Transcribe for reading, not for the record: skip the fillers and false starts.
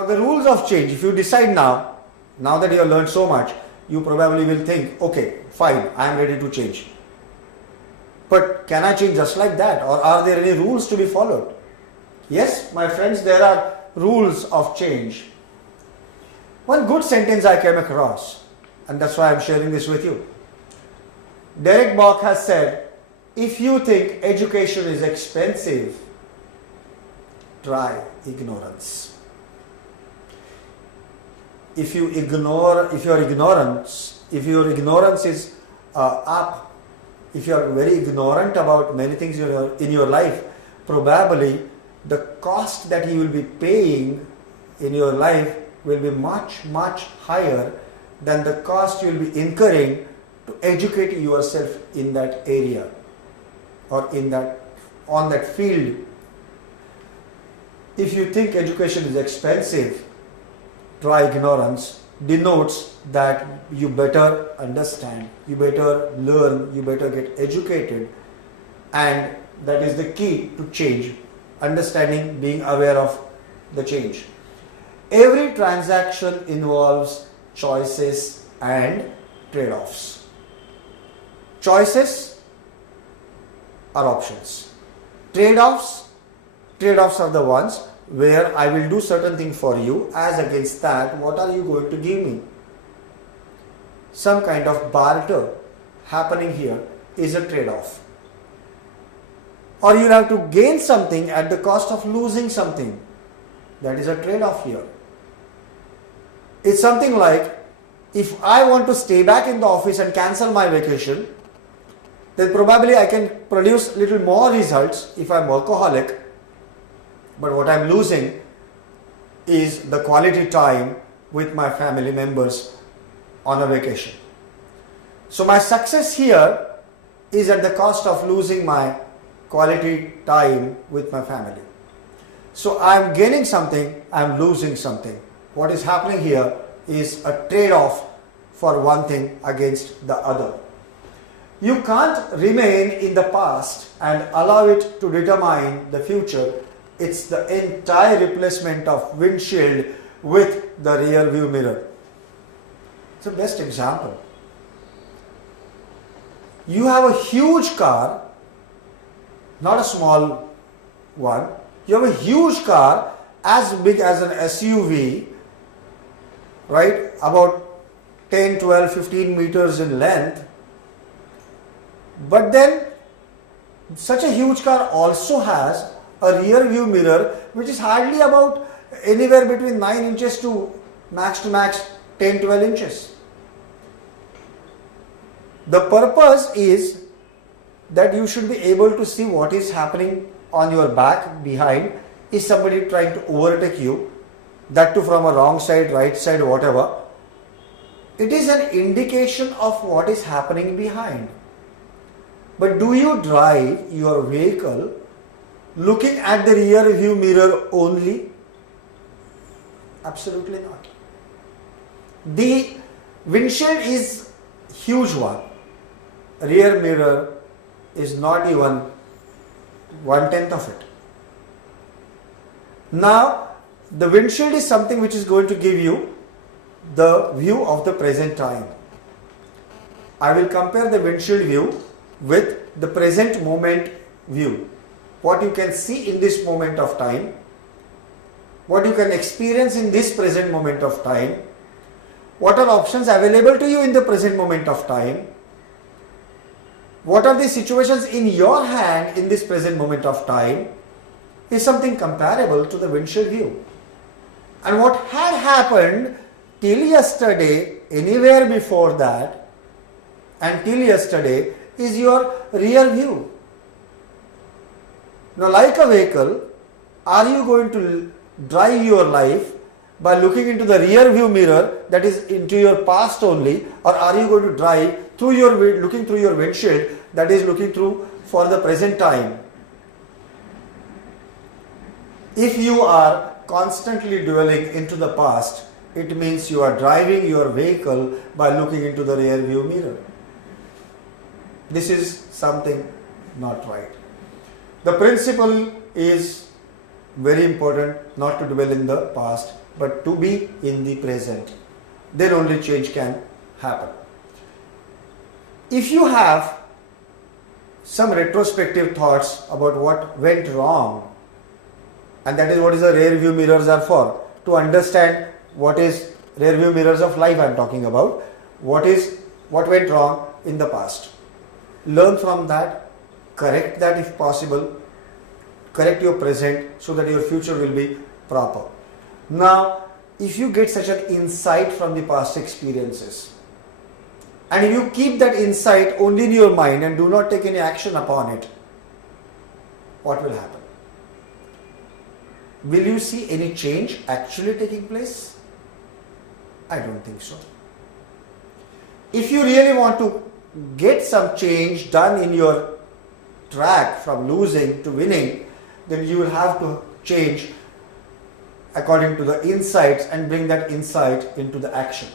Now the rules of change, if you decide now that you have learned so much, you probably will think, okay, fine, I am ready to change. But can I change just like that, or are there any rules to be followed? Yes, my friends, there are rules of change. One good sentence I came across, and that's why I'm sharing this with you. Derek Bok has said, if you think education is expensive, try ignorance. If your ignorance is up, if you are very ignorant about many things in your life, probably the cost that you will be paying in your life will be much, much higher than the cost you will be incurring to educate yourself in that area or on that field. If you think education is expensive, try ignorance denotes that you better understand, you better learn, you better get educated, and that is the key to change. Understanding, being aware of the change. Every transaction involves choices and trade-offs. Choices are options. Trade-offs are the ones where I will do certain thing for you, as against that, what are you going to give me? Some kind of barter happening here is a trade-off. Or you'll have to gain something at the cost of losing something. That is a trade-off here. It's something like, if I want to stay back in the office and cancel my vacation, then probably I can produce little more results if I'm workaholic. But what I'm losing is the quality time with my family members on a vacation. So my success here is at the cost of losing my quality time with my family. So I'm gaining something, I'm losing something. What is happening here is a trade-off for one thing against the other. You can't remain in the past and allow it to determine the future. It's the entire replacement of windshield with the rear view mirror. It's the best example. You have a huge car, not a small one. You have a huge car as big as an SUV, right? About 10, 12, 15 meters in length. But then such a huge car also has a rear view mirror which is hardly about anywhere between 9 inches to max 10, 12 inches. The purpose is that you should be able to see what is happening on your back, behind. Is somebody trying to overtake you? That too from a wrong side, right side, whatever. It is an indication of what is happening behind. But do you drive your vehicle looking at the rear view mirror only? Absolutely not. The windshield is huge one. Rear mirror is not even 1/10 of it. Now, the windshield is something which is going to give you the view of the present time. I will compare the windshield view with the present moment view. What you can see in this moment of time, what you can experience in this present moment of time, what are options available to you in the present moment of time, what are the situations in your hand in this present moment of time, is something comparable to the windshield view. And what had happened till yesterday, anywhere before that, and till yesterday is your rear view. Now, like a vehicle, are you going to drive your life by looking into the rear view mirror, that is into your past only, or are you going to drive through looking through your windshield, that is looking through for the present time? If you are constantly dwelling into the past, it means you are driving your vehicle by looking into the rear view mirror. This is something not right. The principle is very important, not to dwell in the past. but to be in the present. Then only change can happen. If you have some retrospective thoughts about what went wrong, and that is what is the rear view mirrors are for, to understand what is rear view mirrors of life I am talking about, what went wrong in the past. Learn from that, correct that if possible, correct your present so that your future will be proper. Now, if you get such an insight from the past experiences, and if you keep that insight only in your mind and do not take any action upon it, what will happen? Will you see any change actually taking place? I don't think so. If you really want to get some change done in your track from losing to winning, then you will have to change according to the insights and bring that insight into the action.